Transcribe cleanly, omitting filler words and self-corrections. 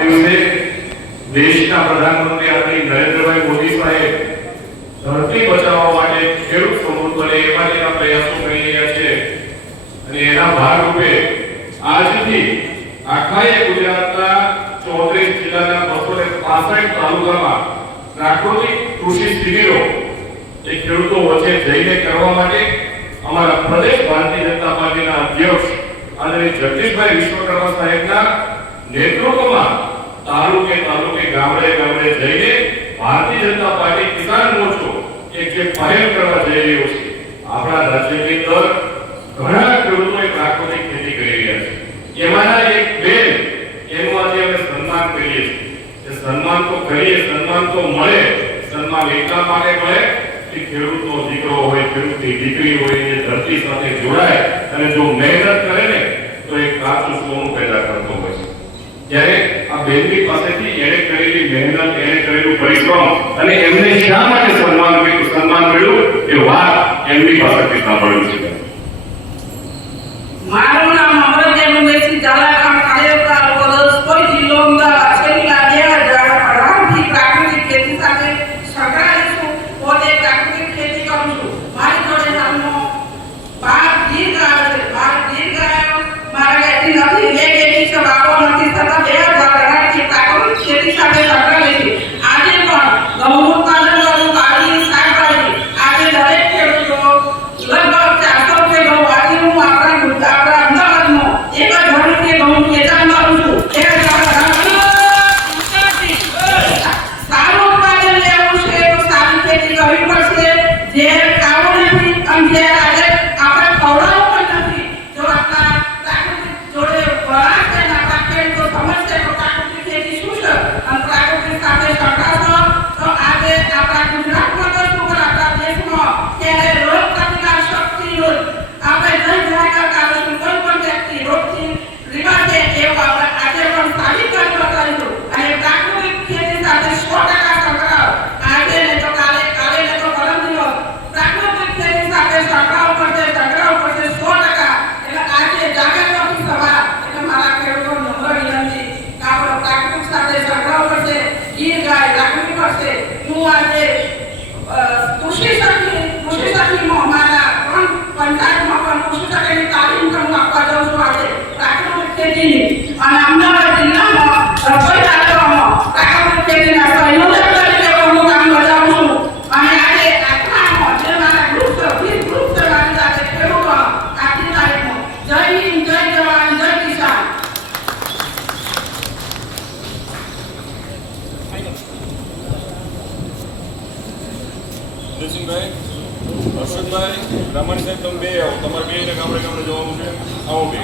દિવસે દેશના પ્રધાનમંત્રી આદરણીય નરેન્દ્રભાઈ મોદી સાહેબ ધરતી બચાવવા માટે ખેડૂત સમૃદ્ધ બને એ માટેના પ્રયાસો કરી રહ્યા છે અને એના ભાગરૂપે આજથી આખા ગુજરાતના 34 જિલ્લાના 265 તાલુકામાં પ્રાકૃતિક કૃષિ શિબિરો એ ખેડૂતો વચ્ચે જઈને કરવા માટે અમારા પ્રદેશ ભારતીય જનતા પાર્ટીના અધ્યક્ષ આદરણીય જગદીશભાઈ વિશ્વકર્મા સાહેબના નેતૃત્વમાં તાલુકે ગામડે જઈને ભારતીય જનતા પાર્ટી કિસાન મોરચો એક જે પહેલ કરવા જઈ રહ્યો છે। આપણા રાજ્યની અંદર ઘણા ખેડૂતોએ પ્રાકૃતિક ખેતી કરી રહ્યા છે। એમાંના એક બેન એનું આજે અમે સન્માન કરીએ છીએ। સન્માન તો કરીએ, સન્માન તો મળે, સન્માન એટલા માટે મળે કે ખેડૂતનો દીકરો હોય, ખેડૂતની દીકરી હોય એ ધરતી સાથે જોડાય અને જો મહેનત કરે ને તો એક કાચું સોનું પેદા કરતો હોય છે। ત્યારે આ બેનની પાસેથી એને કરેલી મહેનત, એને કરેલું પરિશ્રમ અને એમને શા માટે સન્માન મળ્યું એ વાત એમની પાસેથી સાંભળ્યું છે। મારું નામ અમરજેન મેસી જાલાકામ કાર્યકર વડોદરા કોઈ જિલ્લો અમદાવાદ છેલ્લા 2018 થી પ્રાકૃતિક ખેતી સાથે સંકળાયેલ છું। પોતે પ્રાકૃતિક ખેતી કરું છું। મારી જોડે નામનો 12 દીર્ઘાય છે। 12 દીર્ઘાય મારા ગાયથી નથી, બે બેટી છે, બાળકો નથી, છતાં 2018 થી પ્રાકૃતિક ખેતી સાથે સંકળાયેલ છે। આજે પણ ઘઉંનું ઉત્પાદન કરું, કાળી શાકભાજી। આજે દરેક ખેડૂતો લગભગ 400 રૂપિયા ઘઉં આજે હું આપણા અમદાવાદમાં એક જ ધરતી ઘઉં વેચાણ કરું છું। સારું ઉત્પાદન લેવું છે તો સારી ખેતી કરવી પડશે। જે ખાવું નથી અને જે આજે આપણે ખવડાવવું પણ નથી, જો આપણા પ્રાકૃતિક જોડે વળાંક છે ને આપણા ખેડૂતો સમજશે તો પ્રાકૃતિક ખેતી શું છે અને પ્રાકૃતિક સાથે સંકળાશો તો આજે આપણા ગુજરાતમાં તો શું કરે, આપણા દેશમાં ત્યારે રોગ પ્રતિકાર શક્તિ આપણે જઈ જાય કારણ કોઈ પણ વ્યક્તિ રોગથી રીવાશે એવું આપણે આજે પણ સાબિત કરી બતાવીશું। અને પ્રાકૃતિક ખેતી સાથે 100% સંકળાવ આજે ને તો કાલે ને તો પરમ દિવસ પ્રાકૃતિક ખેતી સાથે સંકળાવ પડશે 100%। એટલે આજે જાગૃતિ સભા એટલે મારા ખેડૂતો નમ્ર વિનંતી કે આપણે પ્રાકૃતિક સાથે સંકળાવ પડશે, ગીર ગાય રાખવી પડશે। હું આજે કૃષિ સખીમાં મારા 3 પંચાયતમાં પણ કૃષિ સખીની તાલીમ પણ આપવા જાઉં છું આજે પ્રાકૃતિક ખેતીની। અને અમદાવાદ જિલ્લામાં રસોઈ તાલુકામાં પ્રાકૃતિક ખેતીના સંયોજક તરીકે હું કામ બજાવું છું। અને આજે આત્મામાં જે મારા ગ્રુપ છે મારી સાથે ખેડૂતો આજની તારીખમાં જય હિન્દ, જય જવાન, જય કિસાન। જયસિંહભાઈ, હર્ષદભાઈ, રામાણી સાહેબ, તમે બે આવો, તમારે બે ગામડે જવાનું છે, આવો બે।